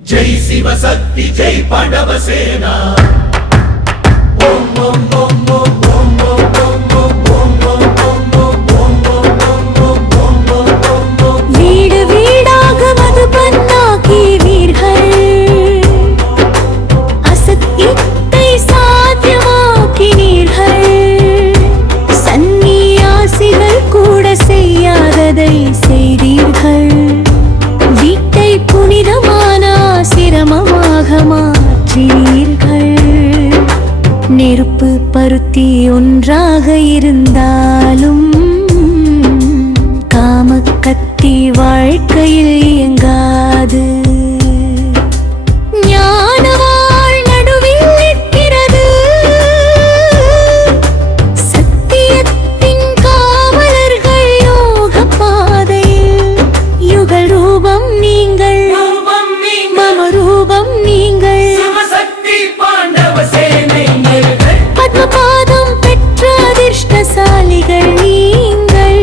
जय शिव शक्ति जय पांडव सेना। ओम ओम ओम ओम ओम ओम ओम வீடு வீடாக மதுபன்னாக்கி வீர்கள் அசத்தியத்தை சாத்தியமாக்கினீர்கள். சந்நியாசிகள் கூட செய்யாததை செய்தீர்கள். வீட்டை புனிதமான ஆசிரமமாக மாற்றினீர்கள். நெருப்பு பருத்தி ஒன்றாக இருந்தாலும் காமக்கத்தி வாழ்க்கையில் இயங்காது. ஞானவாள் நடுவில் நிற்கிறது. சத்தியத்தின் காவலர்கள் யோக பாதையில். யுகல் ரூபம் நீங்கள், மம ரூபம் நீங்கள். शिवशक्ति पांडव सेனை பத்மபாதம் பெற்ற அதிர்ஷ்டசாலிகள் நீங்கள்.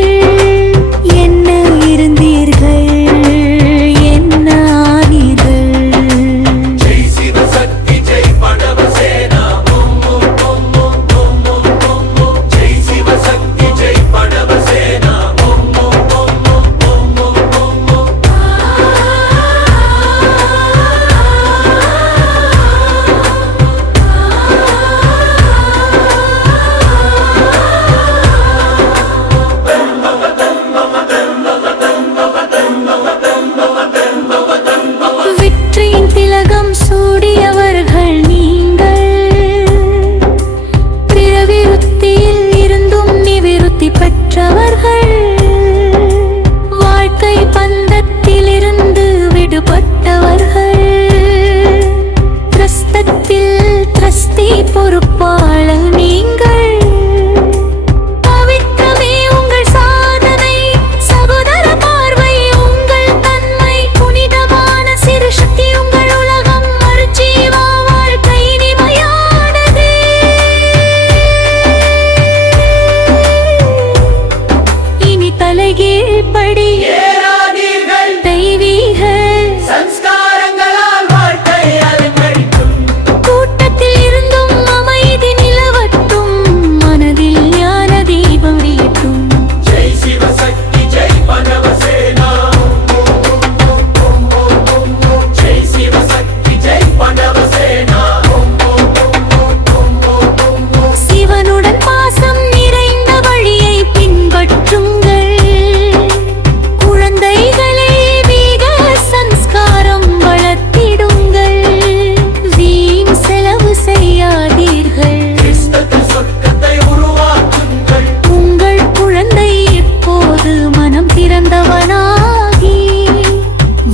என்ன இருந்தீர்கள், என்ன ஆனீர்கள். जय शिव शक्ति जय पांडव सेना। ओम ओम ओम ओम ओम ओम ओम जय शिव शक्ति जय पांडव सेना। ओम ओम ओम ओम ओम ओम ओम வெற்றியின் திலகம் சூடியவர்கள் நீங்கள். பிறவிருத்தியில் இருந்தும் நிவிருத்தி பெற்றவர்கள். வாழ்க்கை பந்தத்திலிருந்து விடுபட்டவர்கள். திரஸ்தத்தில் திரஸ்தி பொறுப்பாளர் நீங்கள். பவித்திரமே உங்கள் சாதனை, சகோதர பார்வை உங்கள் தன்மை. புனிதமான சிறு சக்தி உங்கள் உலகம். மறுஜீவா வாழ்க்கை இனிமையானது. இனி தலைகீழ் படி ஏறாதீர்கள். தெய்வீக சம்ஸ்காரங்களால் வாழ்க்கை அலங்கரிக்கும். கூட்டத்தில் இருந்தும் அமைதி நிலவட்டும். மனதில் ஞான தீபம் வீட்டும். जय शिव शक्ति जय पांडव सेना। जय शिव शक्ति जय पांडव सेना। சிவனுடன் பாசம் நிறைந்த வழியை பின்பற்றுங்கள். குழந்தைகளே வீக சம்ஸ்காரம் வளர்த்திடுங்கள். வீண் செலவு செய்யாதீர்கள். கிறிஸ்தத்தில் சொர்க்கத்தை உருவாக்குங்கள். உங்கள் குழந்தை எப்போது மனம் திறந்தவனாகி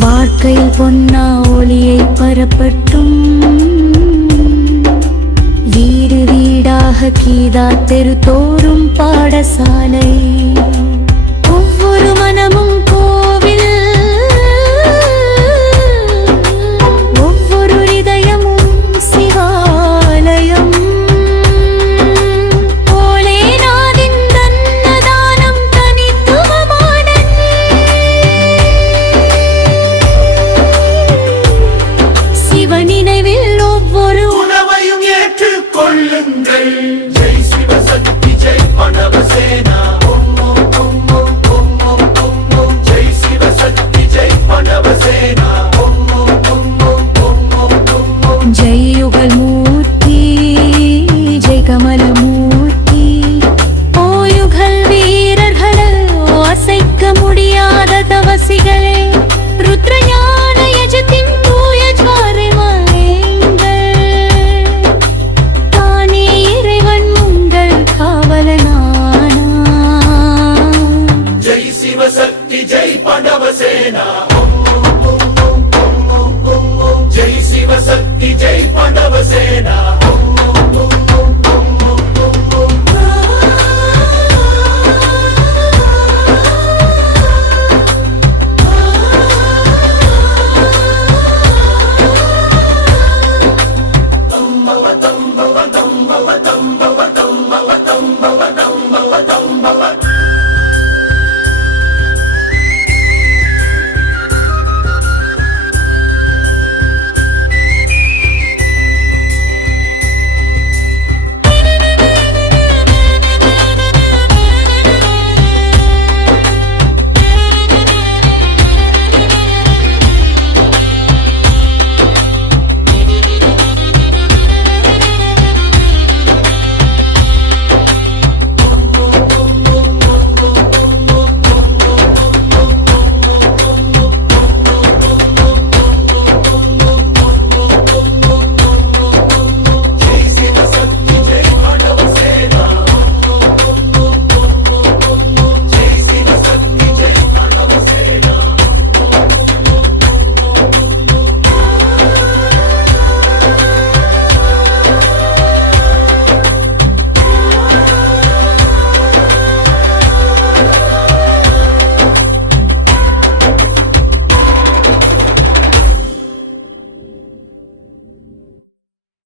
வாழ்க்கையில் பொன்னா ஒளியை பரப்பட்டும். வீடு வீடாக கீதா தெரு தோறும் பாடசாலை. ஒவ்வொரு மனமும் கோவில். ஒவ்வொரு இதயமும் சிவாலயம். ஓலேநாதின் தன்னதானம் தனித்துவமானது. சிவ நினைவில் ஒவ்வொரு உணவையும் ஏற்றுக் கொள்ளுங்கள். जय शिव शक्ति जय पांडव सेना। ओम ओम ओम ओम ओम ओम ओम ओम जय शिव शक्ति जय पांडव सेना। ओम ओम ओम ओम ओम ओम ओम ओम ஜெய் யுகல் மூர்த்தி, ஜெய் கமல மூர்த்தி. ஓ யுகல் வீரர்களே, அசைக்க முடியாத தவசிகளே. ருத்ரஞான யஜத்தின் தூய ஜாரிமலைங்கள். தானே இறைவன் உங்கள் காவலனானா. जय शिव शक्ति जय पांडव सेना। ओम ओम ओम ओम ओम ओम ओम जय शिव शक्ति जय पांडव